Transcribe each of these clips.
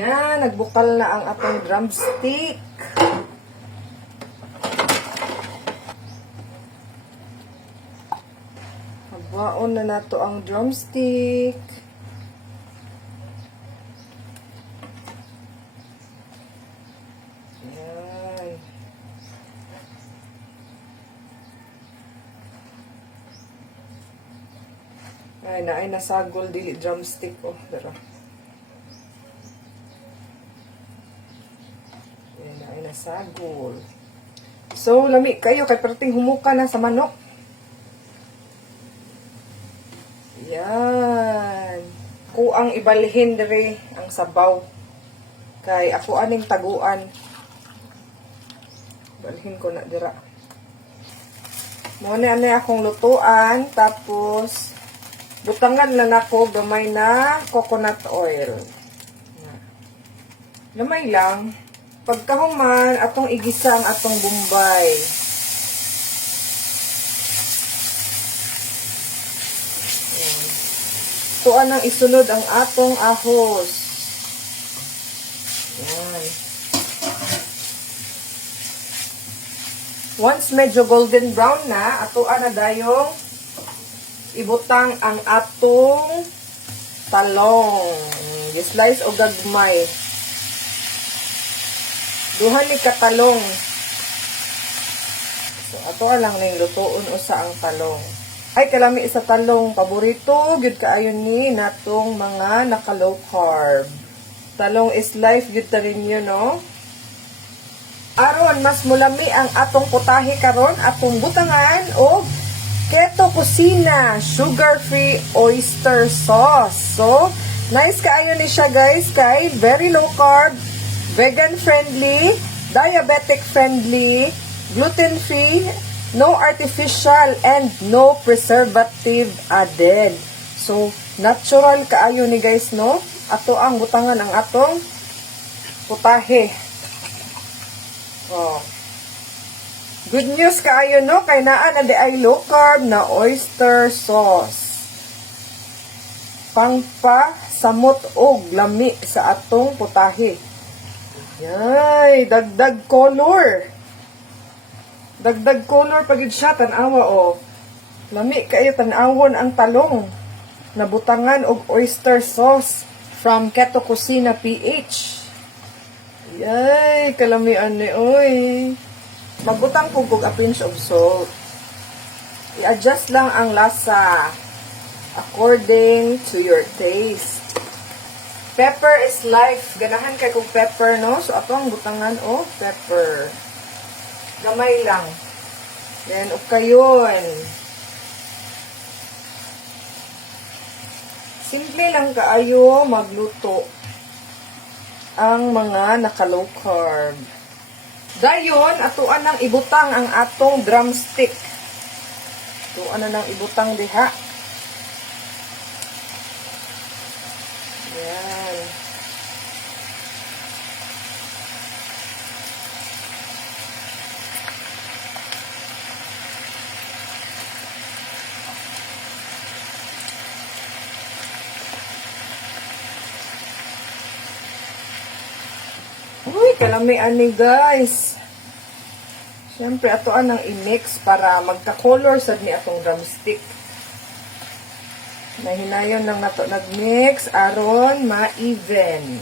Yan, nagbukal na ang atong drumstick. Habaon na nato ang drumstick. Yan. Ay, na ay nasagol dili drumstick oh, dara. Ay, na ay nasagol. So, lami kayo kay perting humuka na sa manok. Yan. Ku ang ibalhin dere ang sabaw. Kay ako aning taguan. Balhin ko na dira. Mo na akong lutuan tapos butangan na nako gamay na coconut oil. Gamay lang. Pagkahuman, atong igisa ang atong bumbay. Ayan. Tuan ang isunod ang atong ahos. Ayan. Once medyo golden brown na, atuan na dayong ibutang ang atong talong. Slice o gagmay. Duha ni katalong. So, ato lang ning lutuon usa ang talong. Ay, kalami sa talong. Paborito, gyud kaayo ni natong mga naka low carb. Talong is life, gyud ta rin yun, no? Aron, mas mulami ang atong putahe karon atong butangan o keto kusina sugar-free oyster sauce. So, nice kaayo ni siya guys kay very low carb, vegan friendly, diabetic friendly, gluten free, no artificial and no preservative added. So, natural kaayo ni guys no. Ato ang butangan ang atong putahe. Oh. Good news kaayo no kay naa na di ay low carb na oyster sauce. Pangpa samot og lami sa atong putahe. Yay, dagdag color. Dagdag color pagid siya tan-awa o. Lami kayo tan-awon ang talong. Nabutangan og oyster sauce from Keto Kusina PH. Yay, kalamian ni oy. Magbutang po kog a pinch of salt. I-adjust lang ang lasa according to your taste. Pepper is life. Ganahan kay kog pepper, no? So, ato ang butangan o pepper. Gamay lang. Then, og kayon. Simple lang kaayo magluto ang mga naka-low carb. Dayon, atuan nang ibutang ang atong drumstick. Atuan na nang ibutang diha. Yan. Uy, kalamian ni guys. Siyempre, atoan ang i-mix para magka-color sad ni atong drumstick. Nahinayon lang nato nag-mix aron ma-even.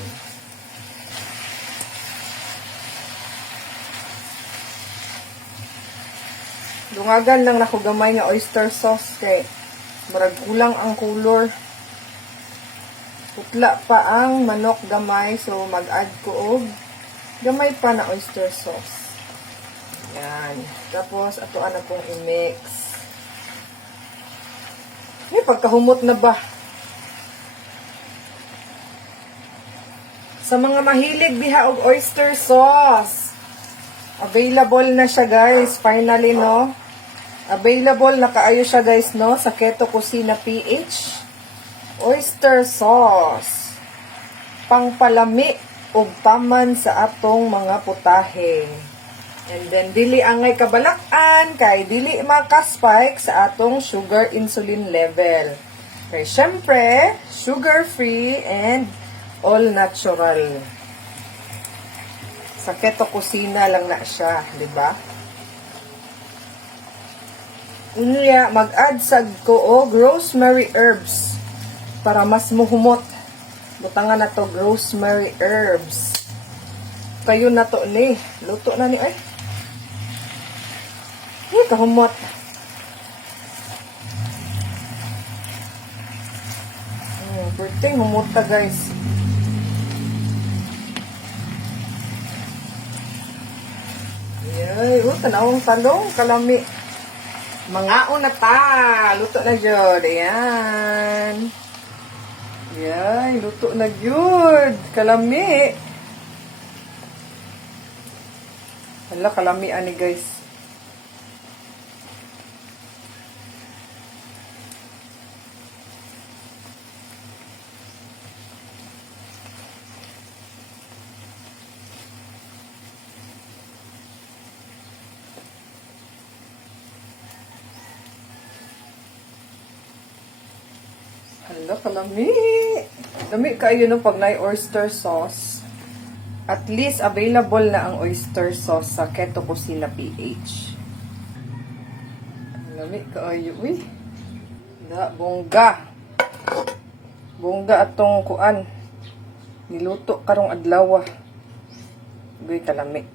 Dungagan lang nako gamay nga oyster sauce kay murag kulang ang color. Putla pa ang manok gamay so mag-add ko og gamay pa na oyster sauce. Yan. Tapos ato ana kong i-mix. May pagkahumot na ba? Sa mga mahilig biha og oyster sauce. Available na siya guys. Finally no. Available na kaayo siya guys no sa Keto Kusina PH. Oyster sauce. Pangpalami ug paman sa atong mga putahe. And then, dili angay kabalakan, kay dili makaspike sa atong sugar insulin level. Kay syempre, sugar-free and All natural. Sa keto kusina lang na siya, di ba? Unya, mag-add sa ko og rosemary herbs para mas muhumot. Butangan na to rosemary herbs. Kayo na to ni. Luto na ni ay. Ay, kahumot. Hmm, perting humota guys. Ay, oh, tanawang talong, kalami. Mga una ta, luto na jud. Ayan. Yay, luto na jud. Kalami. Hala, kalami ani guys. Hala, kalami. Lami kayo no pag na oyster sauce. At least available na ang oyster sauce sa Keto Kusina PH. Lami kaayo, uy. Na, bongga. Bongga atong kuan. Niluto karong adlaw. Uy, kalami.